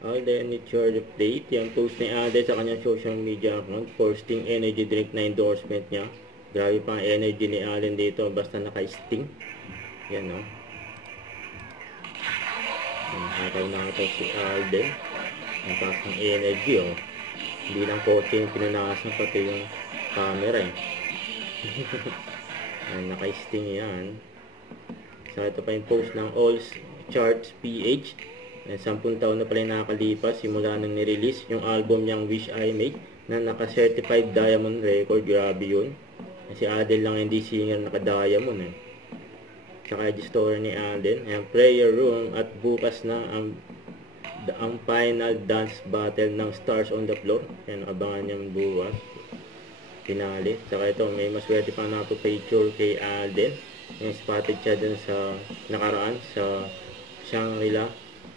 Alden Charge Update. Yung post ni Alden sa kanyang social media account, posting energy drink na endorsement niya. Grabe pang energy ni Alden dito, basta naka-sting. Yan o. Hataw na ito si Alden. Ang taas ng energy o. Hindi lang kotse yung pinunasan, pati yung camera eh. Naka-sting yan. So ito pa yung post ng All Charts PH. 10 taon na pala nakakalipas simula nang nirelease yung album niyang Wish I Make na naka-certified diamond record. Grabe yun. Si Adele lang hindi singer naka-diamond eh. Tsaka yung story ni Alden. Ayan, prayer room at bukas na ang final dance battle ng Stars on the Floor. Ayan, abangan niyang bukas. Finale. Tsaka ito, may maswerte pang napapicture kay Alden. Yung spotted siya dun sa nakaraan sa Shangri-La.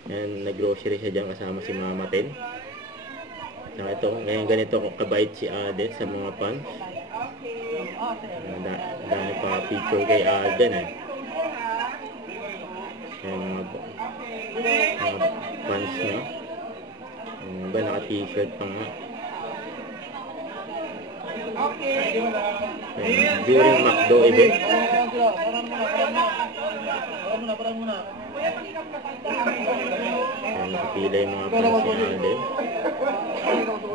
Ayan, nag-grocery siya dyan kasama si Mama Ten. Tsaka ito, ngayon ganito kabait si Alden sa mga fans. Dahil pa picture kay Alden eh. Ayan, mga fans niya. Ba, naka-t-shirt pa nga. Ayan, during McDo event. Ayan, nakapila yung mga fans ni Alden.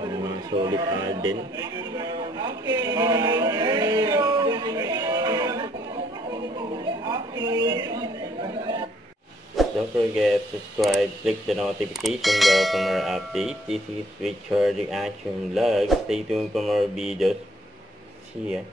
Yung mga solid Alden. Don't forget to subscribe, click the notification bell for more updates. This is Richard Reaction Vlog. Stay tuned for more videos. See ya.